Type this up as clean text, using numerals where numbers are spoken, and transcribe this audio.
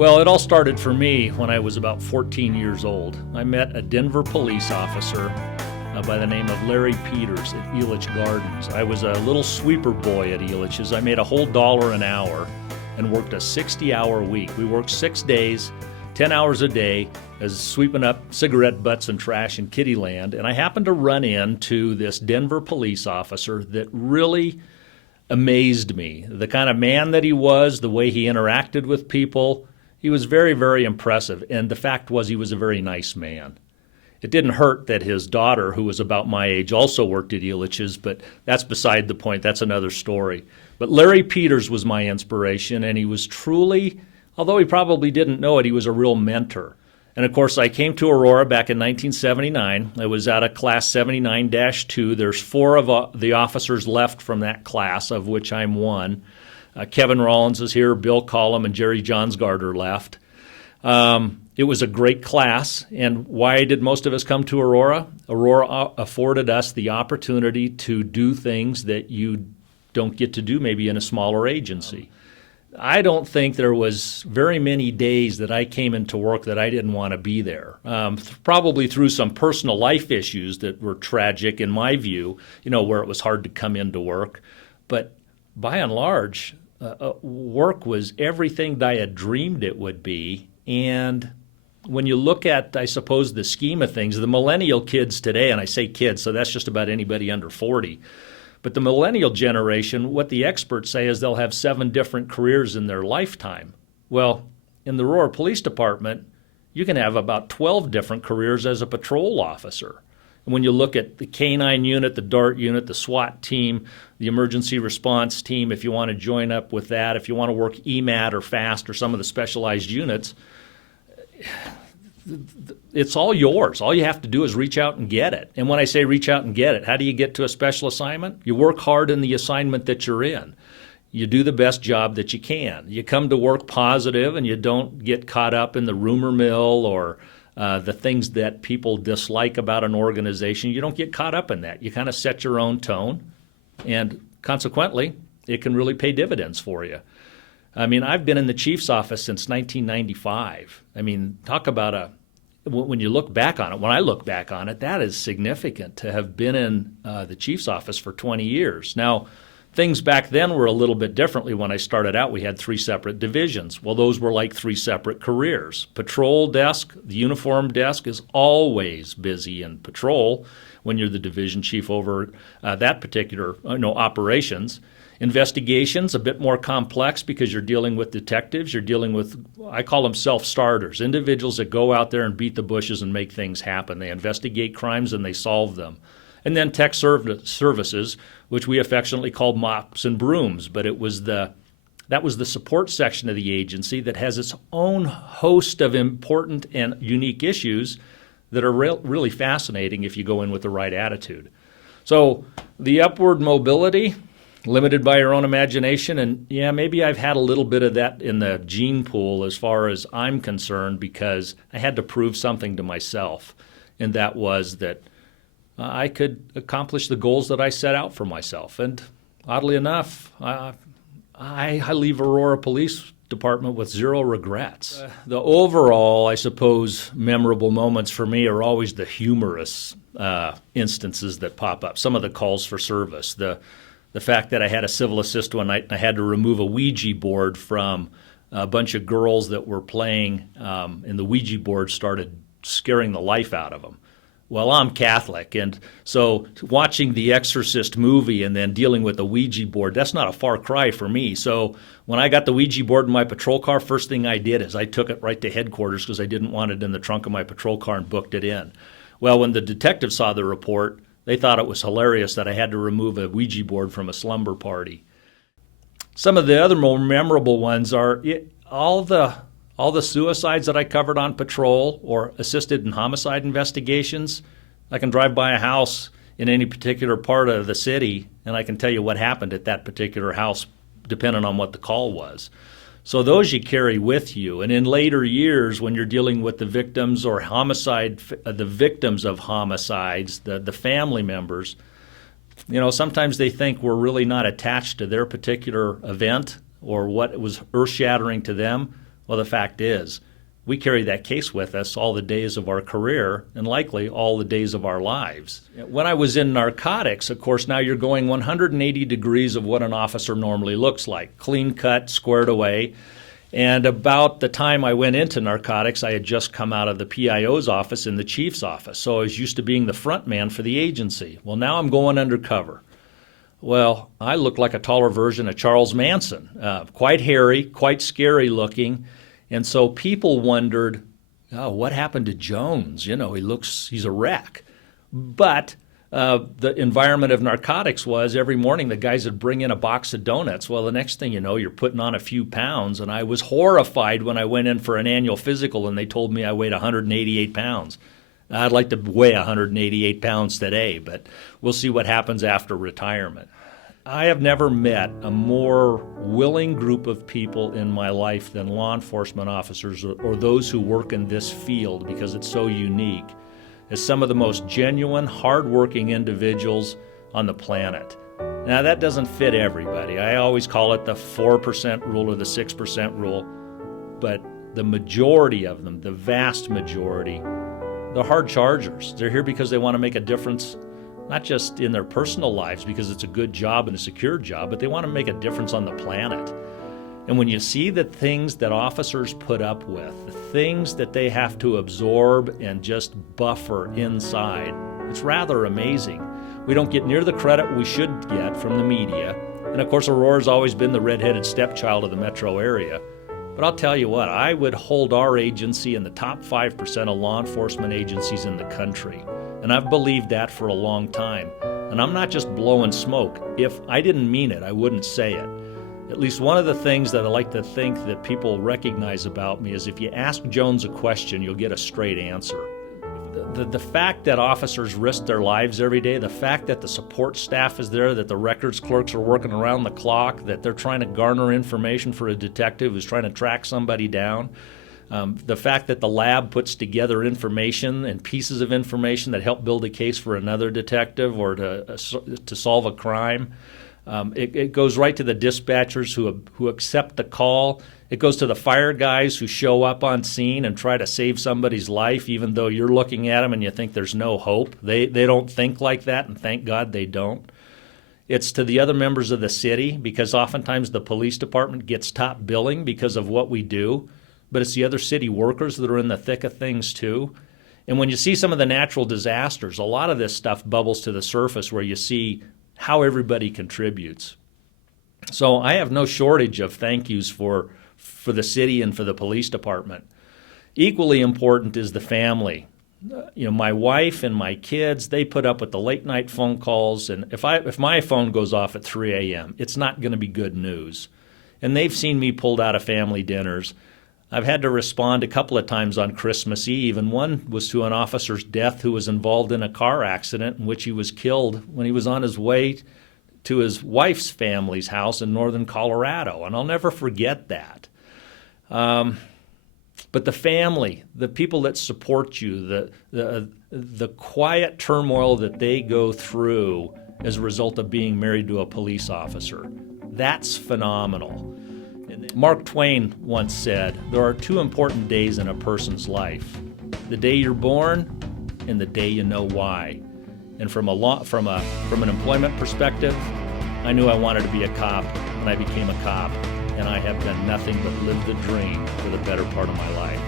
Well, it all started for me when I was about 14 years old. I met a Denver police officer by the name of Larry Peters at Elitch Gardens. I was a little sweeper boy at Elitch's. I made a whole $1 an hour and worked a 60-hour week. We worked 6 days, 10 hours a day, as sweeping up cigarette butts and trash in Kittyland. And I happened to run into this Denver police officer that really amazed me. The kind of man that he was, the way he interacted with people, he was very, very impressive. And the fact was he was a very nice man. It didn't hurt that his daughter, who was about my age, also worked at Elitch's, but that's beside the point. That's another story. But Larry Peters was my inspiration, and he was truly, although he probably didn't know it, he was a real mentor. And of course, I came to Aurora back in 1979. I was out of class 79-2. There's 4 of the officers left from that class, of which I'm one. Kevin Rollins is here, Bill Collum, and Jerry Johnsgarter left. It was a great class, and why did most of us come to Aurora? Aurora afforded us the opportunity to do things that you don't get to do maybe in a smaller agency. I don't think there was very many days that I came into work that I didn't want to be there. Probably through some personal life issues that were tragic in my view, where it was hard to come into work. But by and large, work was everything that I had dreamed it would be. And when you look at, I suppose, the scheme of things, the millennial kids today, and I say kids, so that's just about anybody under 40, but the millennial generation, what the experts say is they'll have 7 different careers in their lifetime. Well, in the Aurora Police Department, you can have about 12 different careers as a patrol officer. And when you look at the K-9 unit, the DART unit, the SWAT team, the emergency response team, if you want to join up with that, if you want to work EMAT or FAST or some of the specialized units, it's all yours. All you have to do is reach out and get it. And when I say reach out and get it, how do you get to a special assignment? You work hard in the assignment that you're in. You do the best job that you can. You come to work positive and you don't get caught up in the rumor mill or the things that people dislike about an organization. You don't get caught up in that. You kind of set your own tone, and consequently, it can really pay dividends for you. I mean, I've been in the chief's office since 1995. I mean, talk about when you look back on it, when I look back on it, that is significant to have been in the chief's office for 20 years. Now, things back then were a little bit differently. When I started out, we had 3 separate divisions. Well, those were like 3 separate careers. Patrol desk, the uniform desk is always busy in patrol when you're the division chief over that particular operations. Investigations, a bit more complex because you're dealing with detectives. You're dealing with, I call them self-starters, individuals that go out there and beat the bushes and make things happen. They investigate crimes and they solve them. And then tech services, which we affectionately called mops and brooms, but that was the support section of the agency that has its own host of important and unique issues that are really fascinating if you go in with the right attitude. So the upward mobility, limited by your own imagination, and yeah, maybe I've had a little bit of that in the gene pool as far as I'm concerned, because I had to prove something to myself, and that was that I could accomplish the goals that I set out for myself. And oddly enough, I leave Aurora Police Department with 0 regrets. The overall, I suppose, memorable moments for me are always the humorous instances that pop up. Some of the calls for service, the fact that I had a civil assist one night and I had to remove a Ouija board from a bunch of girls that were playing, and the Ouija board started scaring the life out of them. Well, I'm Catholic, and so watching the Exorcist movie and then dealing with the Ouija board, that's not a far cry for me. So when I got the Ouija board in my patrol car, first thing I did is I took it right to headquarters because I didn't want it in the trunk of my patrol car and booked it in. Well, when the detectives saw the report, they thought it was hilarious that I had to remove a Ouija board from a slumber party. Some of the other more memorable ones are all the suicides that I covered on patrol or assisted in homicide investigations. I can drive by a house in any particular part of the city, and I can tell you what happened at that particular house, depending on what the call was. So those you carry with you. And in later years, when you're dealing with the victims or the victims of homicides, the family members, sometimes they think we're really not attached to their particular event or what was earth-shattering to them. Well, the fact is, we carry that case with us all the days of our career and likely all the days of our lives. When I was in narcotics, of course, now you're going 180 degrees of what an officer normally looks like, clean cut, squared away. And about the time I went into narcotics, I had just come out of the PIO's office in the chief's office. So I was used to being the front man for the agency. Well, now I'm going undercover. Well, I look like a taller version of Charles Manson, quite hairy, quite scary looking. And so people wondered, oh, what happened to Jones? He's a wreck. But the environment of narcotics was every morning the guys would bring in a box of donuts. Well, the next thing you know, you're putting on a few pounds. And I was horrified when I went in for an annual physical and they told me I weighed 188 pounds. I'd like to weigh 188 pounds today, but we'll see what happens after retirement. I have never met a more willing group of people in my life than law enforcement officers or those who work in this field because it's so unique, as some of the most genuine, hardworking individuals on the planet. Now, that doesn't fit everybody. I always call it the 4% rule or the 6% rule, but the majority of them, the vast majority, the hard chargers. They're here because they want to make a difference, not just in their personal lives because it's a good job and a secure job, but they want to make a difference on the planet. And when you see the things that officers put up with, the things that they have to absorb and just buffer inside, it's rather amazing. We don't get near the credit we should get from the media. And of course, Aurora's always been the redheaded stepchild of the metro area. But I'll tell you what, I would hold our agency in the top 5% of law enforcement agencies in the country. And I've believed that for a long time. And I'm not just blowing smoke. If I didn't mean it, I wouldn't say it. At least one of the things that I like to think that people recognize about me is if you ask Jones a question, you'll get a straight answer. The fact that officers risk their lives every day, the fact that the support staff is there, that the records clerks are working around the clock, that they're trying to garner information for a detective who's trying to track somebody down, the fact that the lab puts together information and pieces of information that help build a case for another detective or to solve a crime. It goes right to the dispatchers who accept the call. It goes to the fire guys who show up on scene and try to save somebody's life, even though you're looking at them and you think there's no hope. They don't think like that, and thank God they don't. It's to the other members of the city, because oftentimes the police department gets top billing because of what we do, but it's the other city workers that are in the thick of things too. And when you see some of the natural disasters, a lot of this stuff bubbles to the surface where you see how everybody contributes. So I have no shortage of thank yous for the city and for the police department. Equally important is the family. My wife and my kids, they put up with the late night phone calls, and if my phone goes off at 3 a.m., it's not going to be good news. And they've seen me pulled out of family dinners. I've had to respond a couple of times on Christmas Eve, and one was to an officer's death who was involved in a car accident in which he was killed when he was on his way to his wife's family's house in northern Colorado, and I'll never forget that. But the family, the people that support you, the quiet turmoil that they go through as a result of being married to a police officer, that's phenomenal. Mark Twain once said, there are two important days in a person's life: the day you're born and the day you know why. And from an employment perspective, I knew I wanted to be a cop when I became a cop, and I have done nothing but live the dream for the better part of my life.